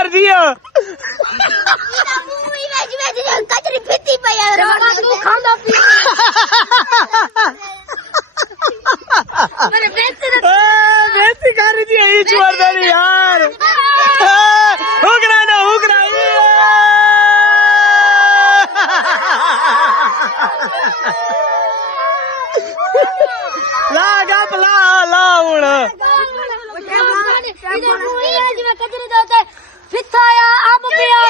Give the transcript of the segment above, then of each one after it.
चुआर दियो कचरी पीती पे यार तू खांदा पी मेरे बेइज्जती कर रही थी ये चुआर दानी यार हुकरा ना हुकरा ला गप ला ला उड़ कचरी दोते पिथाया अब पिया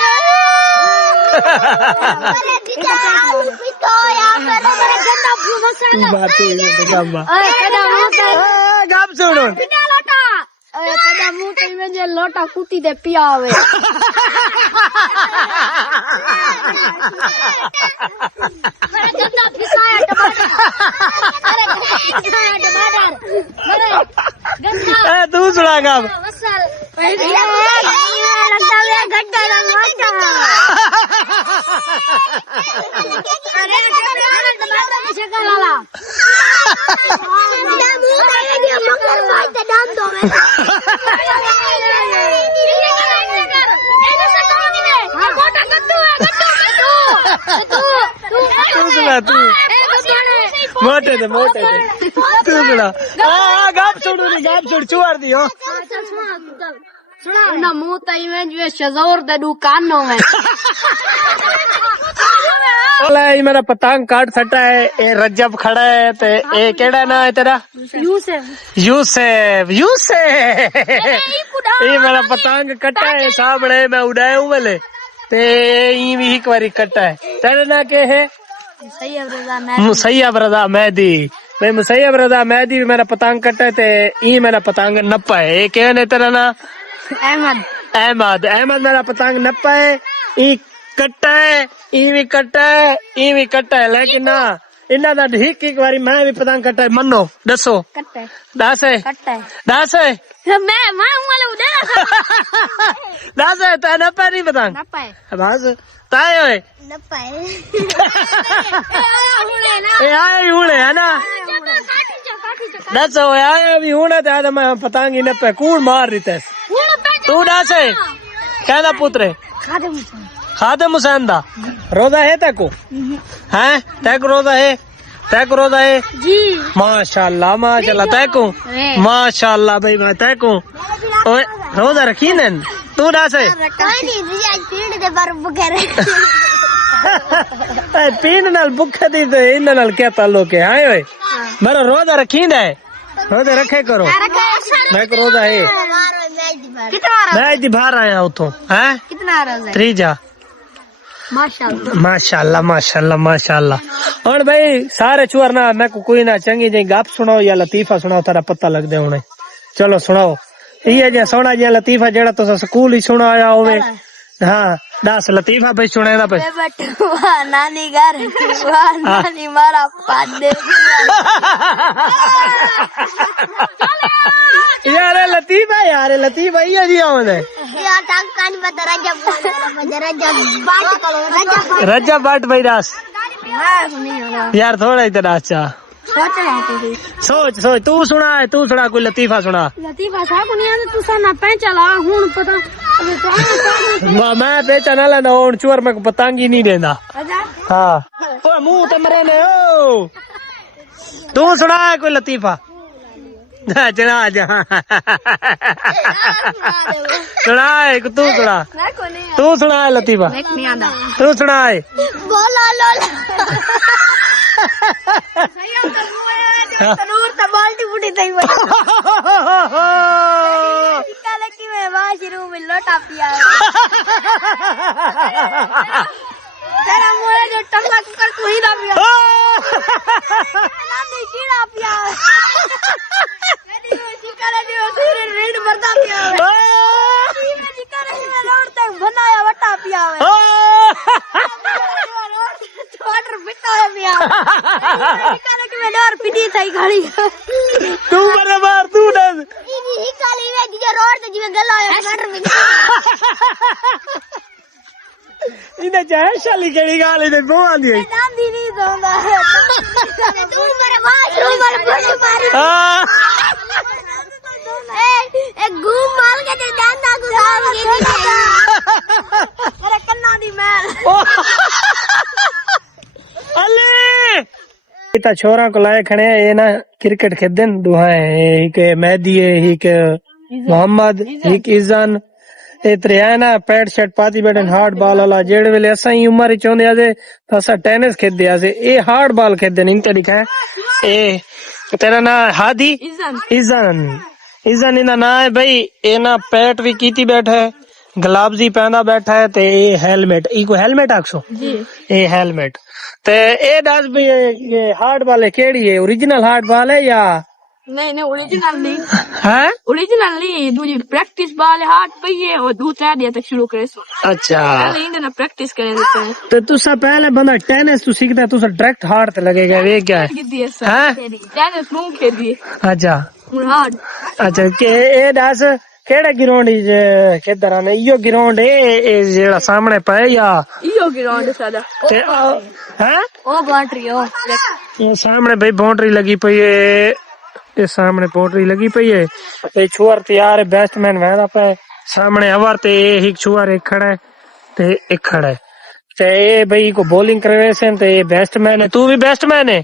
अरे दिया पिथाया मेरे गंदा मसाला बात है गम्मा कदा मुंह गप सुनो बिना लोटा कदा मुंह ते में जे लोटा कुटी दे पियावे मेरे गंदा पिसाया टमाटर अरे पिसाया टमाटर मेरे गंदा तू सुना गप मसाला लगता है गड्ढा लगता अरे टमाटर की शक्ल वाला मेरा मुंह में ये मकर मार के डाल दो मैं मोटा गद्दू है गद्दू तू सुना तू मोटे थे तू सुना गप सुनो नहीं गप सुन चुआर दियो सुना ना मुंह तई में जो शजोर दे दुकानों में ये मेरा पतंग काट सटा है ये रजब खड़ा है ते ये केड़ा ना है तेरा यूसेफ ये मेरा पतंग कटा है सामने मैं उड़ाया हूँ वाले ते ये भी एक बारी कटा है तेरा ना के है मुसैयब रजा मेहदी भाई मुसैयब रजा मेहदी मेरा पतंग कटा है ते ये मेरा पतंग नप्पा है ये क्या है तेरा ना अहमद मेरा पतंग नप्पा है ये कट्टा है भी कट्टा है लेकिन ना इन्ना दा ठीक एक बारी मैं भी पतंग कट्टा है मनो दसो दस है मैं वाले उधर दस है ता नप्पा नहीं पतंग बस ताए होए ए आए हुणे है ना दसो आए भी हुणे ते मैं पतंग ही नप्पे कूड़ मार रही थे तू दस है कहना पुत्र खादिम हुसैन दा रोजा है तेको हैं तेको रोजा है जी माशाल्लाह तेको माशाल्लाह भाई मैं तेको ओए रोजा रखी ने तू दस है पीण नाल भुखे दी ते इन नाल क्या ताल्लुक है हां ओए मेरा रोजा रखी ने रोजा रखे करो मैं को रोजा है मैं दी बाहर आया उतो हैं कितना रोजा त्रीजा माशाल्लाह और भाई सारे चुअर ना मैं को कोई ना चंगी जी गप सुनाओ या लतीफा सुनाओ तारा पता लग दे हुणे चलो सुनाओ ये जे सोना जी लतीफा जेड़ा तो स्कूल ही सुनाया होवे हाँ दस लतीफा भाई सुनेदा भाई नानी घर नानी मारा पादे यार लतीफा ये जी आवे यार तंग कान बता रजब बाट भाई दास यार थोड़ा ही तेरा अच्छा सोच तू सुना कोई लतीफा सुना साहब नहीं तू साना पहचाला हुन पता मैं पहचान ना लेना हुन चोर मैं पतंग ही नहीं देंदा हाँ ओ मुंह ते मरे ने ओ तू सुना कोई लतीफा चला जा तू सुना लतीफा तू सुना तनूर तो बाल्टी फुटी थई वही काले की मैं वाशरूम में लोटा पिया तेरा मोरे जो टंगा कर तू ही ना पिया नानी कीड़ा पिया मेरी जिकारे जो सूर्य रेड मरदा पिया मैं जिकारे में लौटते बनाया वटा पिया वाटर पिटा है पिया जिकारे की मैं डर पिटी थई घड़ी तू बराबर तू डर ही काली में जो रोड ते जिवे गला है वाटर में इने चाहे शाली केड़ी गाल इने बो आंदी है दांदी नहीं दोंदा तू मेरे वाशरूम वाले फोटो मार ए घूम माल के दांदा को साफ के इतना छोरा को लाए खड़े हैं, ये ना क्रिकेट खेलते हैं दुहाए, एक मेहदी है, एक मोहम्मद, एक इजान, इतरे है ना पैट शर्ट पाती बैठे हार्ड बॉल वाला जेड़े वेले असा ही उम्र चाहते आसे तो असा टेनिस खेलते आसे, ये हार्ड बॉल खेलते हैं इनका दिखा है। ए तेरा ना हादी इजान, इजान इना ना है भाई, ये ना पैट भी कीती बैठा है, ग्लव्स ही पहना बैठा है, ते ये हेलमेट, इको हेलमेट आखसो जी, ये हेलमेट ते ए दस भी ये हार्ड बॉल है केड़ी है, ओरिजिनल हार्ड बॉल है या नहीं ओरिजिनल नहीं है, ओरिजिनल नहीं, दूसरी प्रैक्टिस बॉल हाथ पे है और दूसरा दिया तक शुरू करे सो। अच्छा पहले इंदे ना प्रैक्टिस करे देते हैं तो तुसा पहले बंदा टेनिस तू सीखता है, तुसा डायरेक्ट हार्ड ते लगेगा, ये क्या है टेनिस नू खेदी। अच्छा हार्ड अच्छा के ए दस केड़े ग्राउंड खेदर आने, इयो ग्राउंड है जेड़ा सामने पे या इयो ग्राउंड सादा ते हैं ओ बाउंड्री ओ ये सामने भाई बाउंड्री लगी पई है, ये सामने बाउंड्री लगी पई है, ते छुआर तैयार है, बैट्समैन वहदा पे सामने अवर ते एक छुआर एक खड़ा है ते एक खड़ा है, ते ये भाई को बॉलिंग करवे से, ते ये बैट्समैन है, तू भी बैट्समैन है,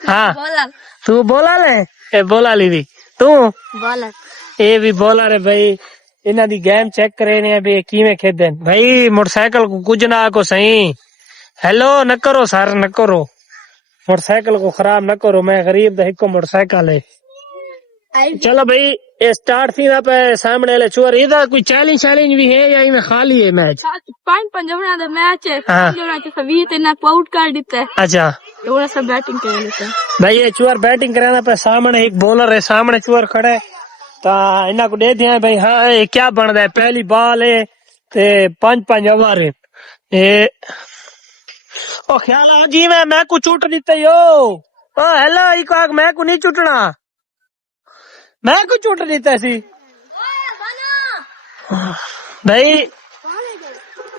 हाँ तू बॉलर है, ए बोला ली तू बॉलर, ये भी बॉलर है भाई, इन्हां दी गेम चेक करे ने अभी किवें खेदन भाई, मोटरसाइकिल को कुछ ना को सही, हेलो न करो सर न करो, मोटरसाइकिल को खराब न करो, मैं गरीब दा हिको मोटरसाइकिल है। चलो भाई ये स्टार्ट थी ना पे सामने वाले चोर, इधर कोई चैलेंज भी है या इनमें खाली है मैच? 5-5 दा मैच है, हाँ। 20 ते ना आउट कर देता है। अच्छा थोड़ा सा बैटिंग कर लेता है भाई, ये चोर बैटिंग कराना पे सामने एक बॉलर है, सामने चोर खड़ा है, ता इन्ना को दे दिया भाई, हाँ ये क्या बनदा है, पहली बॉल है ते 5-5 ओवर है, ये ओ ख्याल आ जी मैं को चुट दिता यो, ओ हेलो इको मैं को नहीं चुटना, मैं को चुट देता सी भाई,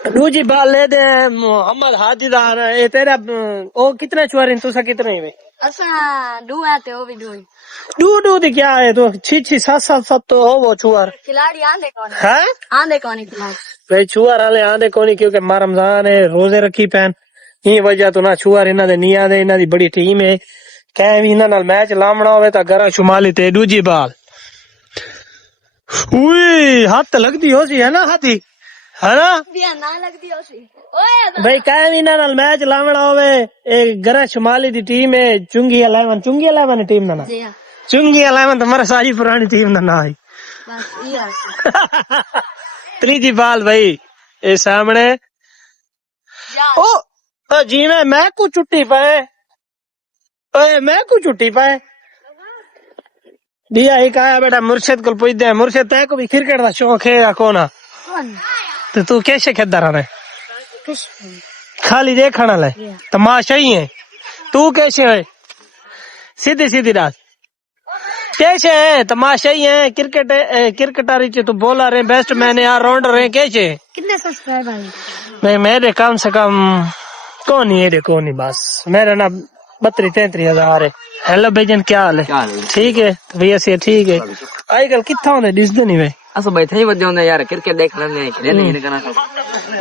दूजी बॉल ले दे मोहम्मद हादीदार, ये तेरा ओ कितने चुआरे तुसा कितने है? असा दो आते हो भी दो दी क्या है, तो 6-6-7-7 तो हो वो चुआर खिलाड़ी आंधे कौन है, आंधे कौन खिलाड़ी भाई चुआर वाले आंधे कौन, क्योंकि मां रमजान है, रोजे रखी पैन, ये वजह तो ना चुआर इन्हां दे नहीं आंदे, इन्हां दी बड़ी टीम है, कहीं भी इन्हां नाल मैच लावना होवे तां गरा शुमाली ते दूजी बॉल, उई हाथ लगदी हो सी है ना, हाथी है ना ना लगदी हो सी ओए भाई, कहीं भी इन्हां नाल मैच लावना होवे, ए गरा शुमाली दी टीम है, चुंगी 11 टीम ना जी हां चुंगी 11 तो मेरा सारी पुरानी टीम ना ना है बस ये त्रीजी बॉल भाई, ये सामने ओ जी मैं को छुट्टी पाए, ओए मैं को छुट्टी पाए दिया ही कहा बेटा, मुर्शिद को पूछ दे, मुर्शिद तय को भी क्रिकेट का शौक है या कोना, तो तू कैसे खेलता रहा है, खाली देखना ले तमाशा ही है, तू कैसे है, सीधी रात कैसे है, तमाशा ही है, क्रिकेटर तू बॉलर है, बैट्समैन है, ऑलराउंडर है, कैसे कितने सब्सक्राइबर भाई मेरे कम से कम कौन ही बस मेरा ना 32-33 हजार है। हेलो भाईजान क्या हाल है, ठीक है भैया से ठीक है, आजकल कितना होने दिसदे नहीं भाई, असो बैठे ही बजे होंगे यार, क्रिकेट देख लेने खेलने नहीं करना,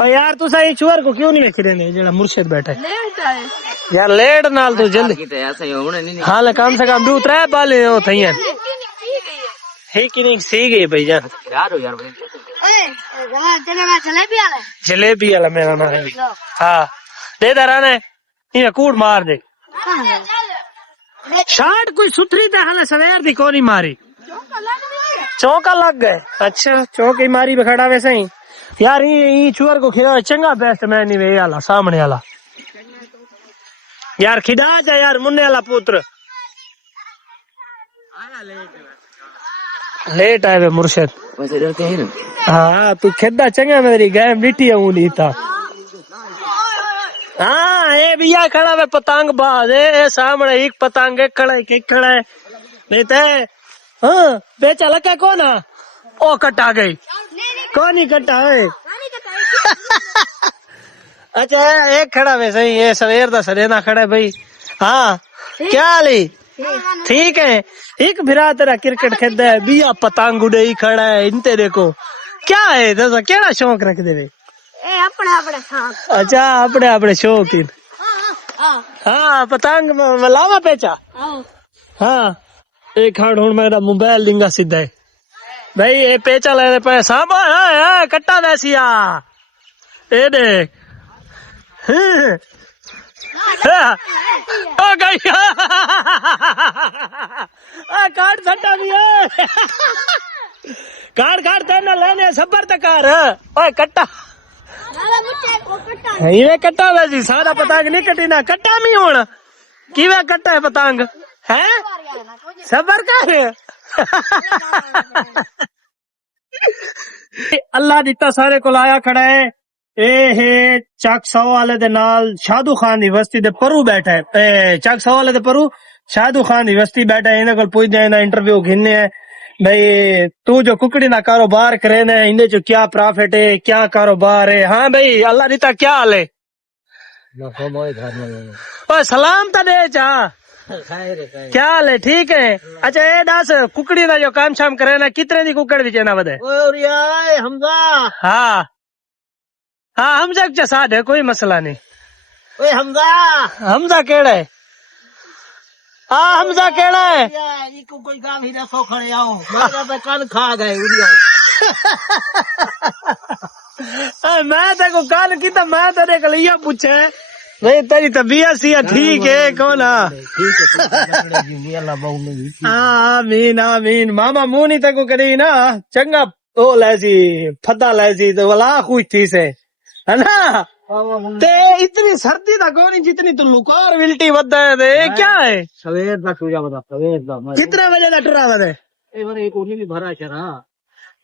और यार तू सही चुआर को क्यों नहीं देख रहे जेड़ा मुर्शिद बैठा है लेट है यार, लेट नाल तू जल्दी की तो ऐसा ही होने नहीं हाल कम से कम 2-3 बाल हो थई है, ठीक ही नहीं सी गई भाईजान, यार हो यार भाई ओए तेरे में जलेबी वाला मेरा नाम है, हाँ दे दराने ये कूड़ मार दे, शाट कोई सुथरी था हाल सवेर दी कोनी मारी, चौका लग गए, अच्छा चौकी मारी बखड़ा वैसे ही यार, ये चुअर को खिला चंगा बैट्समैन नहीं वे वाला सामने वाला यार, खिदा जा यार मुन्ने वाला पुत्र लेट आए वे मुर्शिद, वैसे डरते हैं ना, हाँ तू खेदा चंगा, मेरी गेम डिठी नहीं था, हाँ ये भैया खड़ा वे पतंग बाज है, सामने एक पतंग एक खड़ा है नहीं तो हाँ बेचा लगा कौन ओ कटा गई, कौन ही कटा है अच्छा एक खड़ा वे सही, ये सवेर दा सरेना खड़ा है भाई, हाँ क्या ली ठीक है, एक भिरा तेरा क्रिकेट खेलता है, बिया पतंग उड़े ही खड़ा है, इन तेरे को क्या है दसा केड़ा शौक रख दे वे, ए अपने शौक, अच्छा अपने शौक हाँ पतंग लावा पेचा हाँ एक हाड़ हूं मेरा मोबाइल लिंगा सीधा है भाई ये पेचा ले पे साहब कट्टा वैसिया ए देख ओ गई काट सट्टा भी है काट तेना लेने सबर तकार ओए कट्टा इवे कट्टा वैसी सारा पतंग नहीं कटी ना कट्टा मी हुन किवे कट्टा है पतंग है सबर कर अल्लाह दिता सारे को लाया खड़ा है ए चक 100 वाले दे नाल शादू खान दी बस्ती दे परू बैठा है चक 100 वाले दे परू शादू खान दी बस्ती बैठा है इन्हें कोल पूछ दे ना इंटरव्यू घिन्ने है भाई तू जो कुकड़ी ना कारोबार करे ना इन्हें जो क्या प्रॉफिट है क्या कारोबार है हाँ भाई अल्लाह दिता क्या हाल है ओ सलाम तो दे चा क्या हाल है ठीक है अच्छा ये दस कुकड़ी ना जो काम शाम करे ना कितने दी कुकड़ दी चेना बदे हमजा हाँ हाँ हमजा के साथ है कोई मसला नहीं ओए हमजा हमजा केड़ा है हाँ हमजा केड़ा है इको कोई काम ही रखो खड़े आओ मेरा तो कान खा गए उड़िया मैं तेको कान की तो मैं तेरे को लिया पूछे नहीं तेरी तबीयत सी ठीक है कौन आमीन आमीन मामा मुंह नहीं तेको करी ना चंगा ओ लैसी फद्दा लैसी तो वला खुश थी से है ना ते इतनी सर्दी था कौन जितनी तू लुकार विल्टी वद्दा है ते क्या है सवेर दा सूजा बता सवेर दा कितने बजे का टुरा बदे ए बरे कोनी भी भरा शरा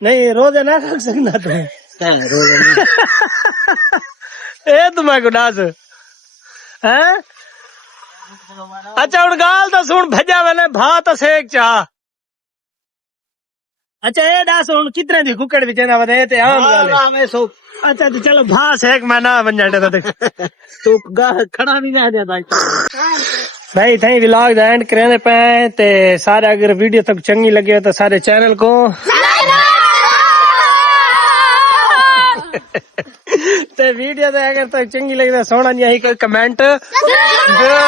नहीं रोजे ना खा सकना तू रोज ए तुम्हें को डांस हैं अच्छा हुन गाल तो सुन भजा मैंने भात सेक चा अच्छा ये डांस हुन कितने दी कुकड़ विच ना वदे ते आम गाल मैं सो अच्छा तो चलो भात सेक मैं ना बन जाटे तो देख तू खड़ा नहीं रह जाता भाई थई व्लॉग दा एंड करने पे ते सारे अगर वीडियो तक चंगी लगे तो सारे चैनल को ते वीडियो अगर तक चंगी लगे तो सोना नहीं कमेंट करो